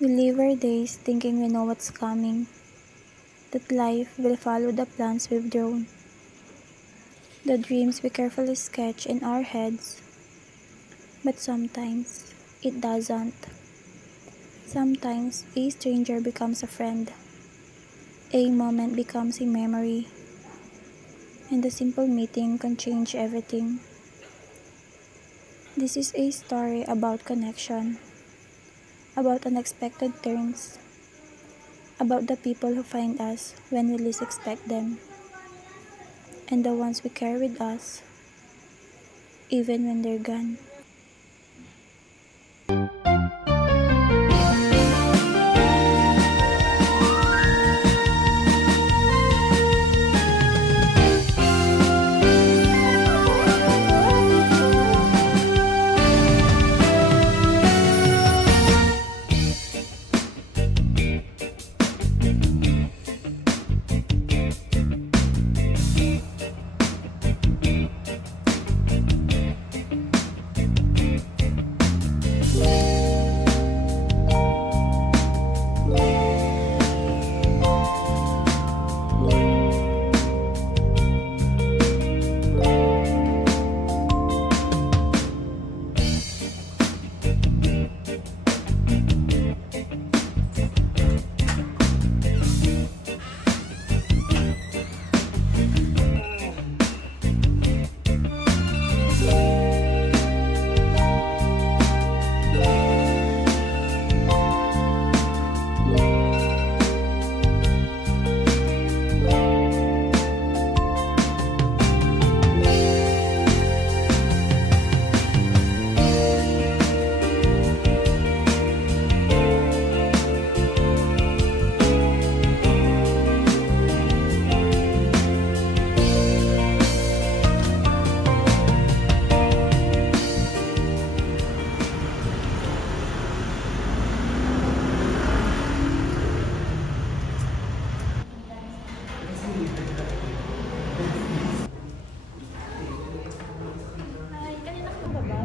We live our days thinking we know what's coming, that life will follow the plans we've drawn, the dreams we carefully sketch in our heads. But sometimes it doesn't. Sometimes a stranger becomes a friend, a moment becomes a memory, and a simple meeting can change everything. This is a story about connection, about unexpected turns, about the people who find us when we least expect them, and the ones we carry with us even when they're gone.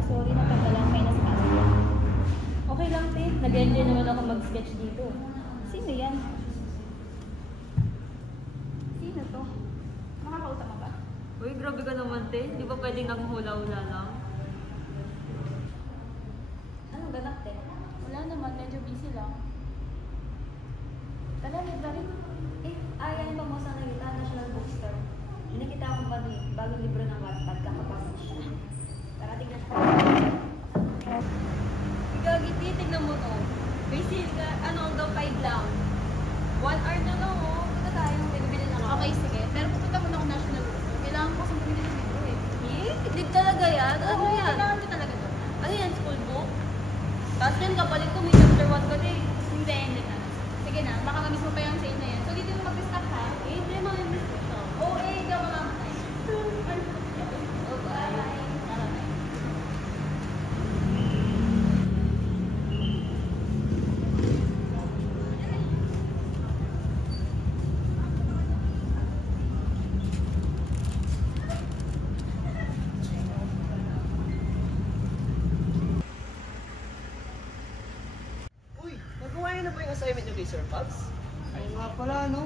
Sorry, natagalan. May nasipasok. Okay lang, te. Nag-enjoy naman ako mag-sketch dito. Sino yan? Sino to? Makakausap mo ba? Uy, grabe ka naman, te. Di ba pwedeng naghula-hula lang? Anong ganap, te? Wala naman. Medyo busy lang. Tala, library. Ayan pa mo sa Nagita National Bookstore. Nakita akong bagong libro ng Wattpad. Kakapasok siya. Tara, tignan ko. Gagiti, tignan mo to. Basic, hanggang 5 lang. 1 hour na lang, oh. Punta tayo. Bibili na ako. Okay, sige. Pero pupunta muna ako National Bookstore. Kailangan ko kasang bumili ng libro eh. Hindi talaga yan. Ano Oo, yan? kailangan ko talaga to. Ano yan, school book? Tapos yan, kapalit ko, may chapter 1 ka na eh. Hindi na. Sige na, baka mamiss mo pa yung sale na yan. So, dito mo mag-stock ha? Hindi mo yung miss ko. Oo, ikaw mamamatay. Oh, bye. Nagawa niyo na ba yung assignment niyo kay Sir Pops? Ay nga pala, no?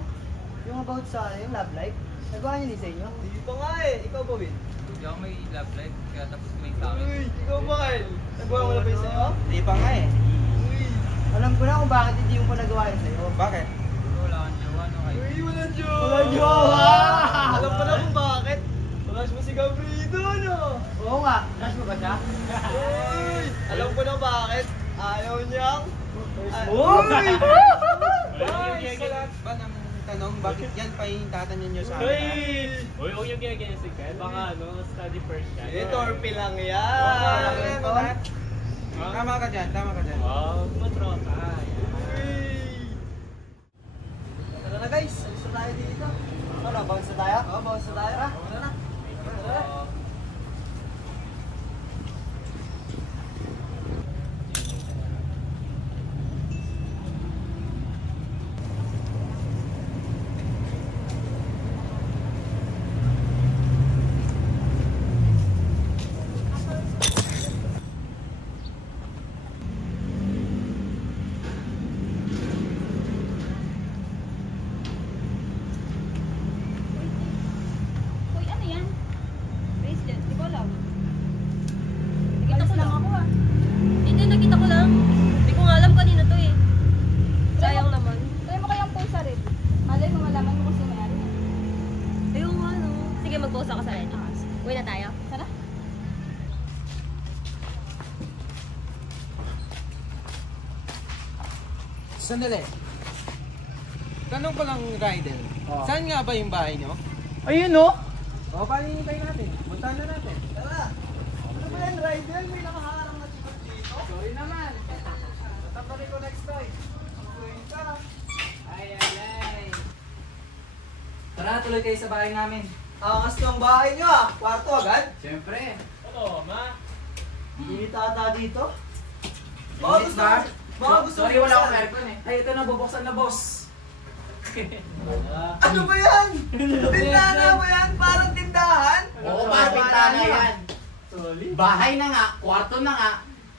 Yung about sa yung love life, nagawa niyo din sa inyo? Hindi pa nga eh. Ikaw ba, Will? Hindi ako may love life, kaya tapos ko may examen. Uy, ikaw ba, Kyle? Nagawa mo na ba yung sa'yo? Hindi pa nga eh. Uy, Alam ko na kung bakit hindi mo pa nagawa yun sa'yo. Bakit? Wala kang jowa, no? Kayo. uy, walang jowa! Walang jowa! Alam ko na kung bakit. Crush mo si Gabrido, no? Oo nga, crush mo ba siya? Uy, alam ko na bakit. Ayaw niyang... Oh! Ba ng tanong, bakit yan pa yung tatanyan nyo sa akin? Uy, huwag yung ginagawa si Kyle. Baka study first yan. Eh, torpe lang yan. Tama ka dyan, tama ka dyan. Wow, matropa. Uy. Tara na guys, alis na tayo dito. Ano, bounce na tayo? Oo, bounce na tayo. Tara na. Tara. sandali. Tanong ko lang, Rydel. Saan nga ba yung bahay nyo? Ayun no? O, paano hintayin natin? Puntahan na natin. Tara! Ano ba yan, Rydel? May nakaharang na chikat dito. Sorry naman. Tatapari ko next time. Mabuhin ka. Ay. Tara, tuloy kayo sa bahay namin. Angas ng bahay nyo ah. Kwarto agad. Siyempre. Oo, ma. Init ata dito. Init ba? Baka gusto Sorry, mo wala akong buksan. aircon eh. Ay, ito na, bubuksan na, boss. Ano ba yan? Tindahan na ba yan? Parang tindahan? Oo, parang na yan. Bahay na nga, kwarto na nga,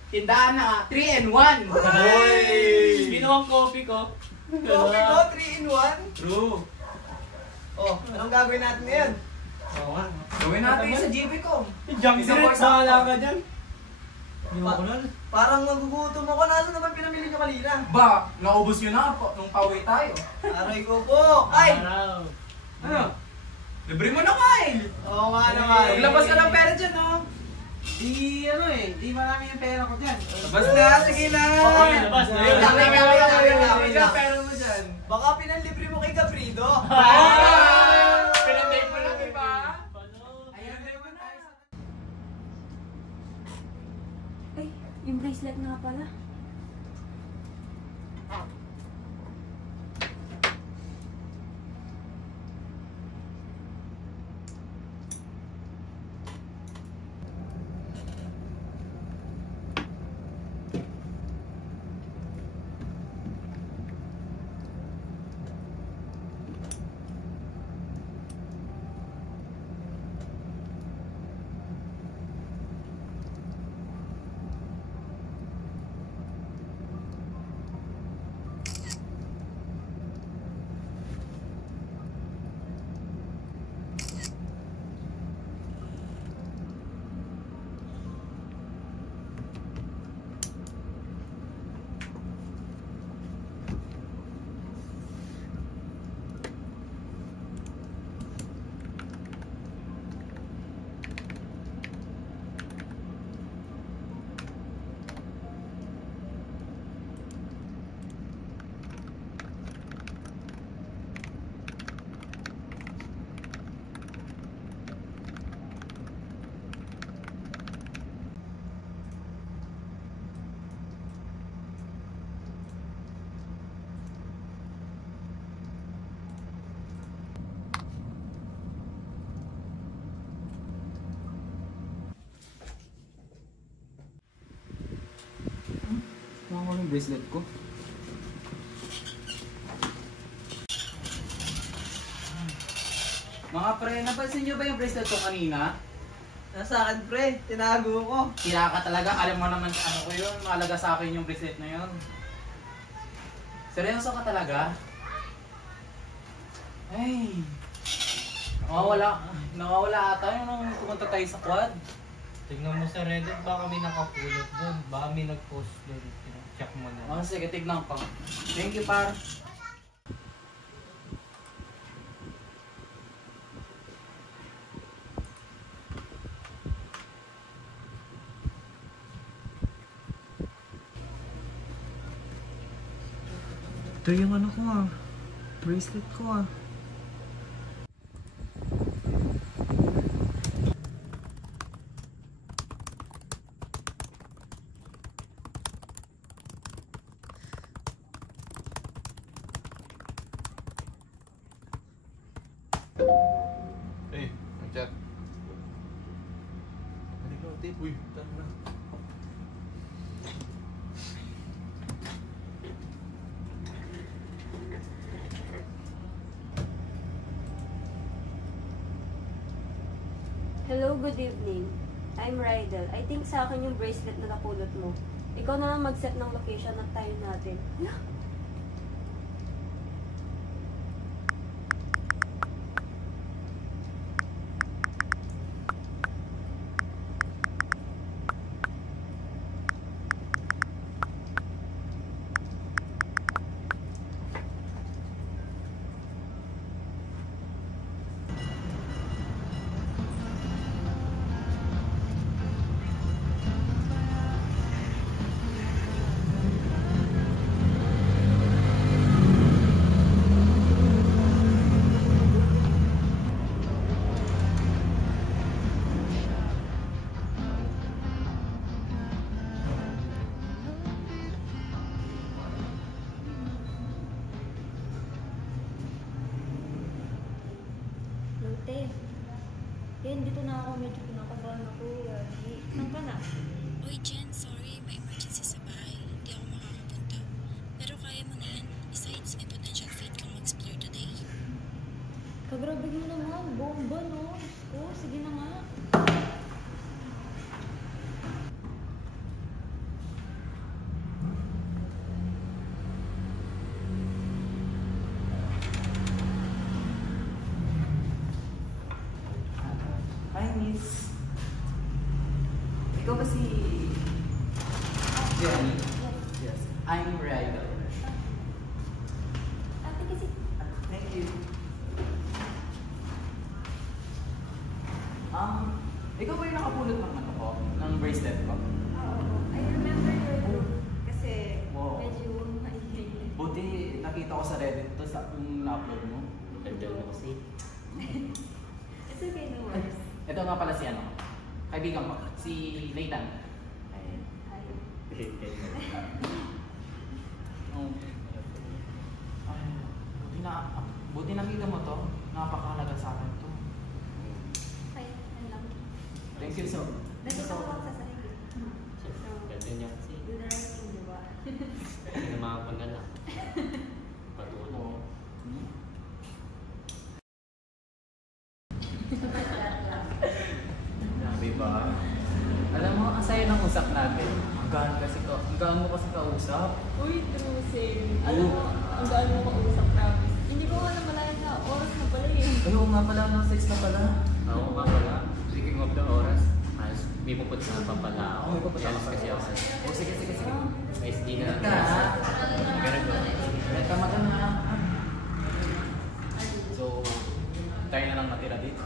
tindahan na nga, 3-in-1. Ginawang coffee ko. Coffee ko, 3-in-1? True. Oh, anong gagawin natin ngayon? Gawin natin yung sa GB ko. Junk Isang direct, box ako. bahala ka dyan. Parang magugutom ako. Nasaan naman pinamili nyo kanina? Ba, naubos yun na nung pauwi tayo. Aray ko po. Ay! Araw. Ano? Libre mo na, Kyle. Oo nga naman. Maglabas ka ng pera dyan, no? Di marami yung pera ko dyan. Labas na, sige na. Okay, labas na yun. Labas na, pera mo dyan. Baka pinanlibre mo kay Gabrido. Pinanday mo lang, diba? Ayan na naman tayo sa... Ay, yung bracelet nga pala. Kuha ko yung bracelet ko. Mga pre, napansin nyo ba yung bracelet ko kanina? Nasa akin, pre. Tinago ko. Tira ka talaga, alam mo naman ano ko yun, mahalaga sa akin yung bracelet na yun. Seryoso ka talaga? Ay, nawawala ata yun nung pumunta tayo sa quad. Tignan mo sa Reddit, baka may nakapulot doon. Baka may nag-post doon. Check mo na. Oh, sige, tignan ko. Thank you, par. Ito yung ano ko ah. Bracelet ko ah. Chat. Halika, tip. Uy, tara na. Hello, good evening. I'm Rydel. I think sa akin yung bracelet na napulot mo. Ikaw na lang mag-set ng location at time natin. dito na ako. Medyo pinakabahan ako. Saan ka na? Uy, Jen, sorry. May emergency sa bahay. Hindi ako makakapunta. Pero kaya mo na yan. Besides, may potential fate kang mag-explore today. Kagrabe mo naman. Bomba, no? Diyos ko, sige na nga. Hi, Miss. Ikaw ba si... Jenny? Yes. I'm Rydell. Ate kasi... Thank you. Ikaw ba yung nakapulot ng ano ko? Ng bracelet ko? Oo. I remember your group. Kasi Wow. medyo maingay. Buti nakita ko sa Reddit to sa na-upload mo. Ganda mo kasi. It's okay, no worries. Ito nga pala si ano, kaibigan ko, si Nathan. Hi. Oh. Buti nakita mo to. Napakahalaga sa akin to. Hi. I love you. Thank you so Dito sa ako sa sarili. Ganda niya kasi. Do the right thing, di ba? Hindi na makapagala. Patuloy. Oo. Grabe ba? Alam mo, ang saya ng usap natin. Ang gaan mo kasi kausap. Uy, true, same. Alam mo, ang gaan mo kausap, promise. Hindi ko nga namalayan na oras na pala eh. Ay, oo nga pala, ng 6 na pala. Oo nga pala. Speaking of the oras, may pupunta pa pala ako. May pupunta Jealous ka kasi pa. ako sa... Oh, sige. May SD na lang. Ka. Ganun ba? May tamaga na. So, tayo na lang matira dito.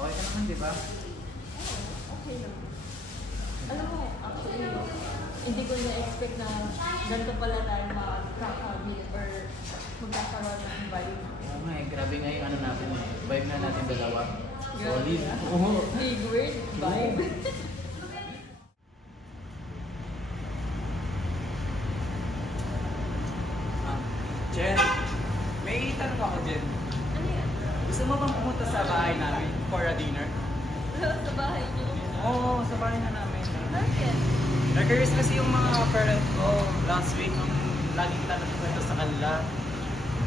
Okay ka naman, di ba? Okay lang. Alam mo, actually, hindi ko na-expect na ganito pala tayo mag-crack-habit or magkakaroon ng vibe. Oo nga eh, grabe nga yung ano natin eh. Vibe na natin dalawa. Solid. Grabe. Oo. Big word, vibe. Jen, may tanong ako, Jen. Ano yan? Gusto mo bang pumunta sa bahay namin for a dinner? Sa bahay niyo. Oo, sa bahay na namin. Bakit? Nag-curious kasi yung mga parents ko last week nung laging tanong ko ito sa kanila.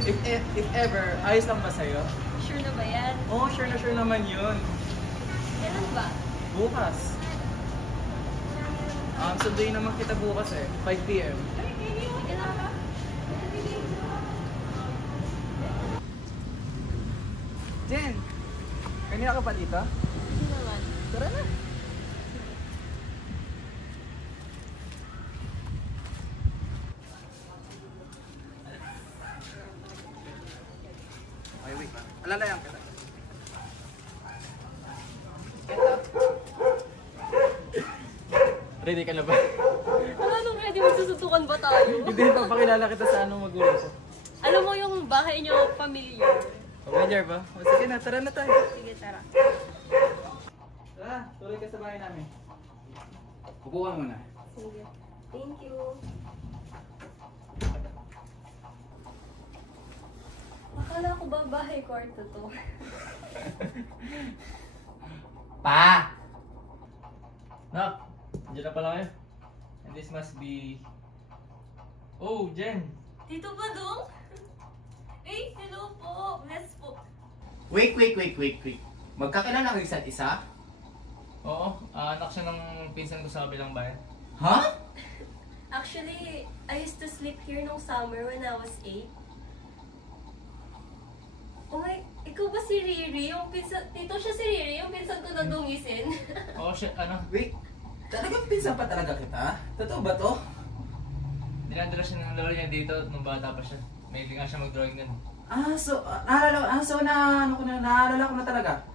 If ever, ayos lang ba sa'yo? Sure na ba yan? Oo, sure na sure naman yun. Kailan ba? Bukas. Sunday naman kita bukas eh, 5 p.m. Ay, kailan ka? Jen, kanina ka pa dito? Hindi naman. Tara na. Okay, wait. Alalayan kita. Ready ka na ba? Ano nung ready magsusuntukan ba tayo? Hindi, papakilala kita sa anong magulang ko. Alam mo yung bahay niyo familiar. Familiar ba? O sige na, tara na tayo. Sige, tara. Tara, tuloy ka sa bahay namin. Upuan mo na. Sige. Thank you. Akala ko ba bahay kwarto to? Pa! Nak, nandiyan na pala kayo. And this must be... Oh, Jen! Dito ba dong? Eh, hello po. Bless po. Wait. Magkakilala kayo isa't isa? Oo, anak siya ng pinsan ko sa kabilang bayan. Ha? Actually, I used to sleep here nung summer when I was 8. Oh my, ikaw ba si Riri? Yung pinsan, tito siya si Riri, yung pinsan ko na dungisin. Oo, siya, Wait, talagang pinsan pa talaga kita? Totoo ba to? dinadala siya ng lola niya dito nung bata pa siya. May nga siya mag-drawing nun. Naalala ko na talaga.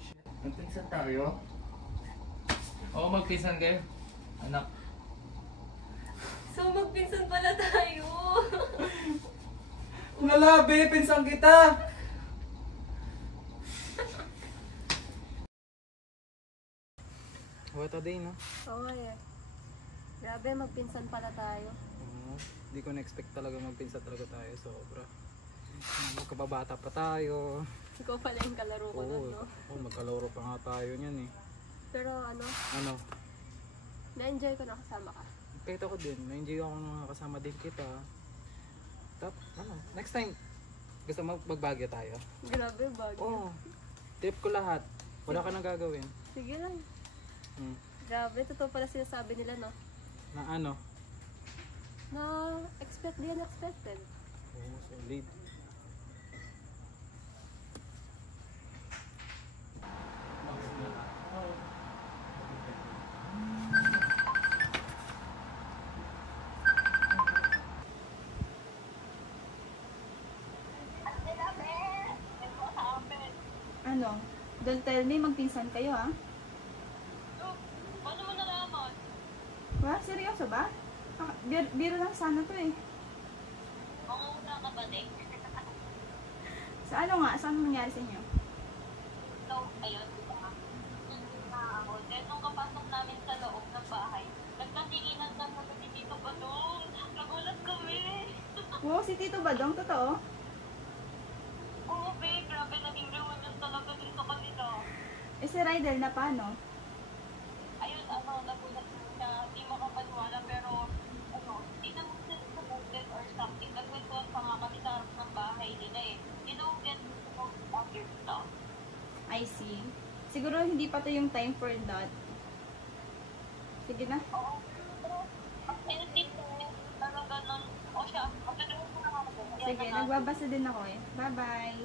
Shit, magpinsan tayo. Oo, magpinsan kayo. Anak. So, magpinsan pala tayo. Lalabe, pinsan kita! What a day, no? Oo eh. Grabe, magpinsan pala tayo. Hindi ko na-expect talaga magpinsan talaga tayo, sobra. Magkababata pa tayo. Ikaw pala yung kalaro ko nun, no? Magkalaro pa nga tayo niyan eh. Pero ano, Ano? na-enjoy ko na kasama ka. Kahit ako din, na-enjoy ako nung kasama din kita. Next time, gusto mo magbagyo tayo? Grabe, bagyo. Oo. Trip ko lahat. Wala ka nang gagawin. Sige lang. Hmm. Grabe, totoo pala sinasabi nila, no? Na ano? Na expect the unexpected. Oo, solid. Ano? Don't tell me, magpinsan kayo ha? Paano mo nalaman? Wah, seryoso ba? Biro lang sana to eh. Mangunguna ka ba, Nick? Sa ano nga? Saan nangyari sa inyo? So, ayun, diba? Ako. Then, nung kapasok namin sa loob ng bahay, nagtatinginan na sa si Tito Badong. Nagulat kami. Wow, si Tito Badong, totoo? Oo, babe. Grabe, naging reunion talaga din sa kanila. Eh si Rydel na paano? Ayun, nagulat siya. Di makapaniwala, pero, hindi naman sila sumutin or something. Nagkwentuhan pa nga kami sa harap ng bahay nila eh. Inuugan sa other stuff. I see. Siguro hindi pa to yung time for that. Sige na. Oo. Pero, ang dito, talaga nun, o siya, magkagawa ko na ako. Sige, nagbabasa din ako eh. Bye-bye.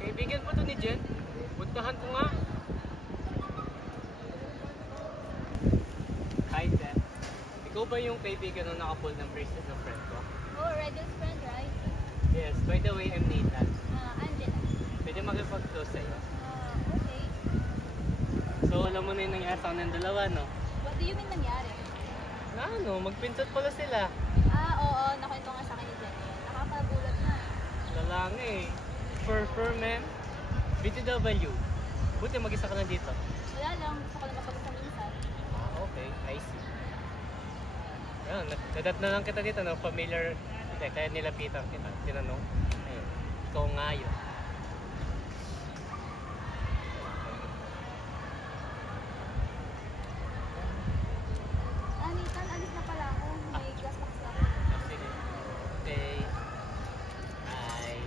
Kaibigan po to ni Jen. Puntahan ko nga. Hi, Seth. Ikaw ba yung kaibigan na nakapull ng bracelet ng friend ko? Oh, Redel's friend, right? Yes, by the way, I'm Nathan. Angela. Pwede makipag-close sa'yo. Okay. So, alam mo na yung nangyari sa kanilang dalawa, no? What do you mean nangyari? Na ano, magpintot pala sila. Oo, nakwento nga sa akin ni Jenny. Nakakagulat na. Lalang eh. For men, BTW. Buti mag-isa ka na dito. Wala lang, gusto ko na mapag-isa minsan. Okay, I see. Ayun, nadat na lang kita dito, no? Familiar. Hindi, kaya nilapitan kita. Tinanong. Ayun, ikaw nga yun. Nathan, alis na pala ako. May gas box lang. Sige. Okay. Bye.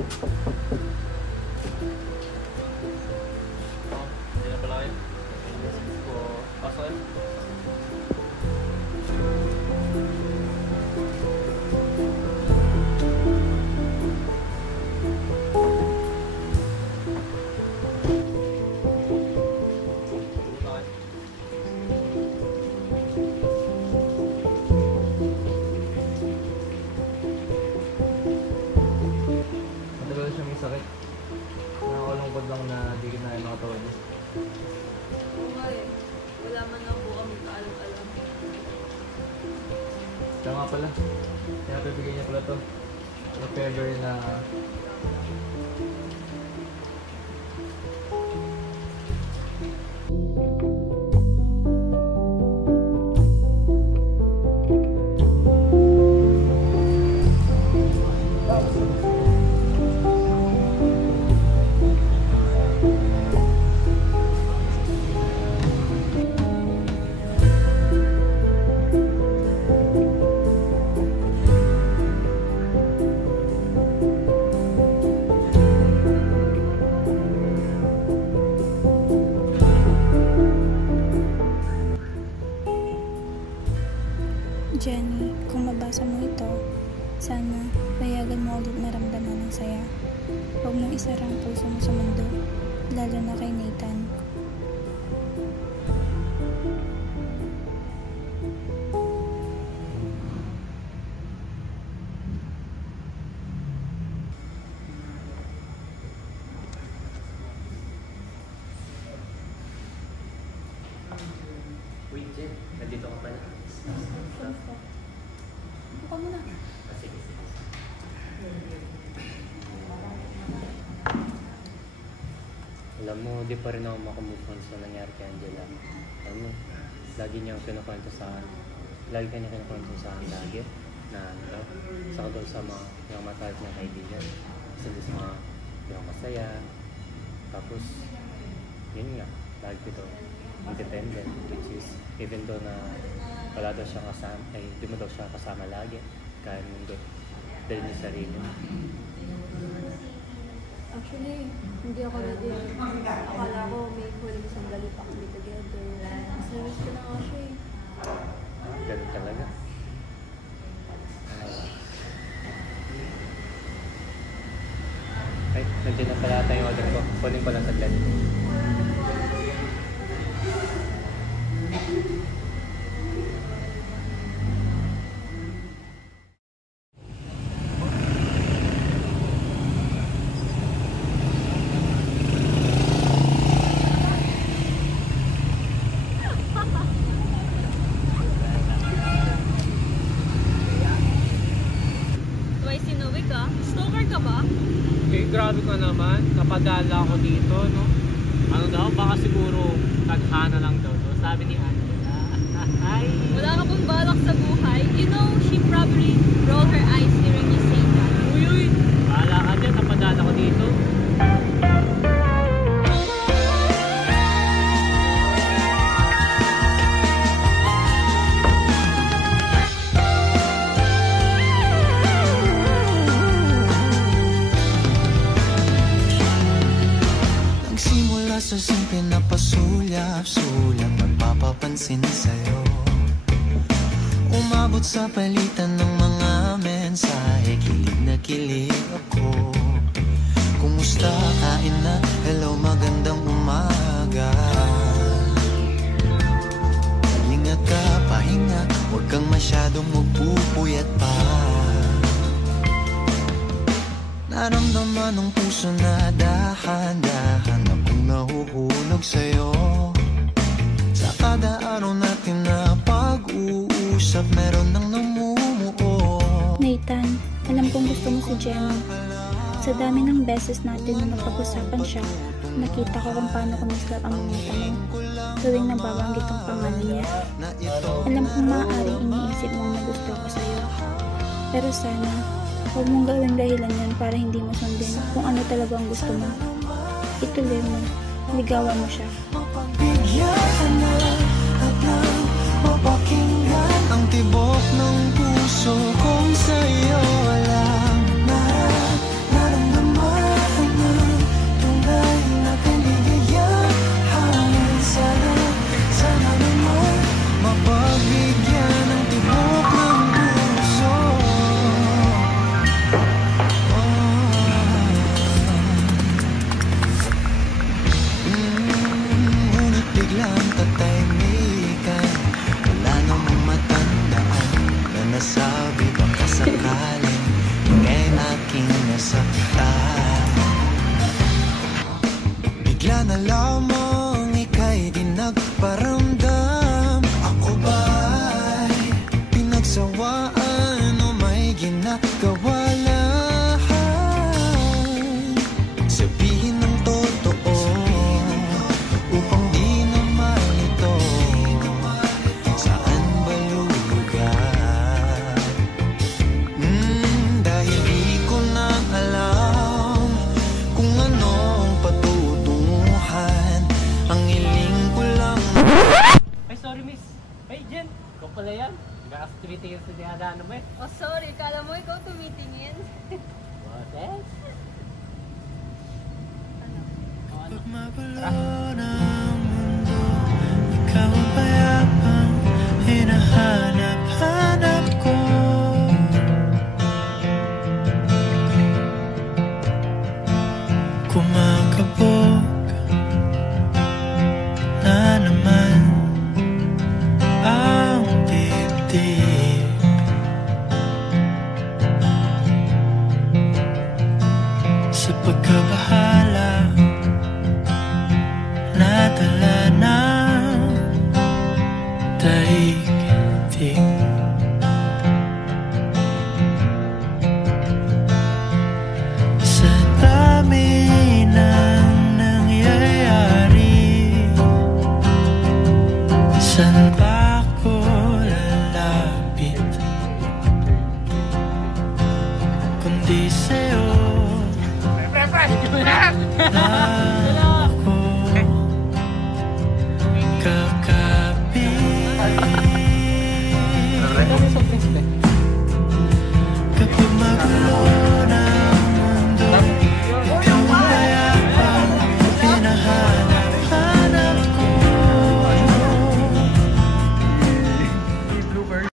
Hindi na pala kayo. So, pasok kayo. Matagal siya may sakit. Nakakalungkod lang na di na ay makatawad niya. Oo nga eh. Wala man lang po kami kaalam-alam. Kaya nga pala, pinapibigay niya pala to. Yung favor na Jenny, kung mabasa mo ito, sana payagan mo ulit naramdaman ng saya. Huwag mong isara ang puso mo sa mundo, lalo na kay Nathan. Uy, Jen, nandito ka pala. Buka mo na. Sige, sige. Alam mo, di pa rin ako makamove on sa nangyari kay Angela. Alam mo, lagi niya kinukwento sa akin. Lagi ka niya kinukwento sa akin lagi. Na ano daw, saka daw sa mga pinakamatahit niya kaibigan. Isa daw sa mga pinakamasaya. Tapos, yun nga, lagi ko daw independent, which is even though na wala daw siya kasama, ay di mo daw siya kasama lagi, kaya mo daw dahil niya sarili. Actually, hindi ako ready. Akala ko may huling sandali pa kami together. Mas namiss ko na nga siya eh. Ganun talaga. Ay, nandiyan na pala ata yung order ko. Kunin ko lang saglit. Twice in a week ah? Stalker ka ba? Eh, grabe ka naman. Napadala ako dito, no? Ano daw? Baka siguro tadhana lang daw. So, sabi ni Angela. Ay! Wala ka bang balak sa buhay? You know, she probably rolled her eyes hearing you say that. Uy, uy! Bahala ka dyan. Napadala ko dito. Nagsimula sa simple na pasulyap-sulyap, magpapapansin sa'yo. Umabot sa palitan ng mga mensahe, kilig na kilig ako. Kumusta, kain na, hello, magandang umaga. Ingat ka, pahinga, huwag kang masyadong magpupuyat pa. Naramdaman ng puso na dahan-dahan akong nahuhulog sa'yo. Sa kada araw natin na pag-uusap, meron nang namumuo. Nathan, alam kong gusto mo si Jenny. Sa dami ng beses natin na napag-usapan siya, nakita ko kung paano kumislap ang mga tanong tuwing nababanggit ang pangalan niya. Alam kong maaaring iniisip mong na gusto ko sa'yo. Pero sana, huwag mong gawing dahilan yan para hindi mo sundin kung ano talaga ang gusto mo. Ituloy mo, ligawan mo siya. Mapagbigyan ka na at nang mapakinggan ang tibok ng puso kong sa'yo walang nararamdaman. Sana lamang ika'y di nagparamdam. Ako ba'y pinagsawaan o may ginagawa lang? Sabihin ng totoo upang di na malito. Saan ba lulugar? Dahil di ko na alam kung anong patutunguhan. Ang hiling ko lang. Ay, sorry miss. Ay, Jen. Ikaw pala yan. Nag-aas tumitingin sa dinadaanan mo eh. Oh, sorry. Kala mo ikaw tumitingin. What else? Kapag magulo ng mundo, ikaw ang payapang hinahanap-hanap ko. Kumakabog na naman ang dibdib. Sa pagkabahala nadala ng daigdig. Sa dami ng nangyayari, saan ba ako lalapit kundi sa'yo?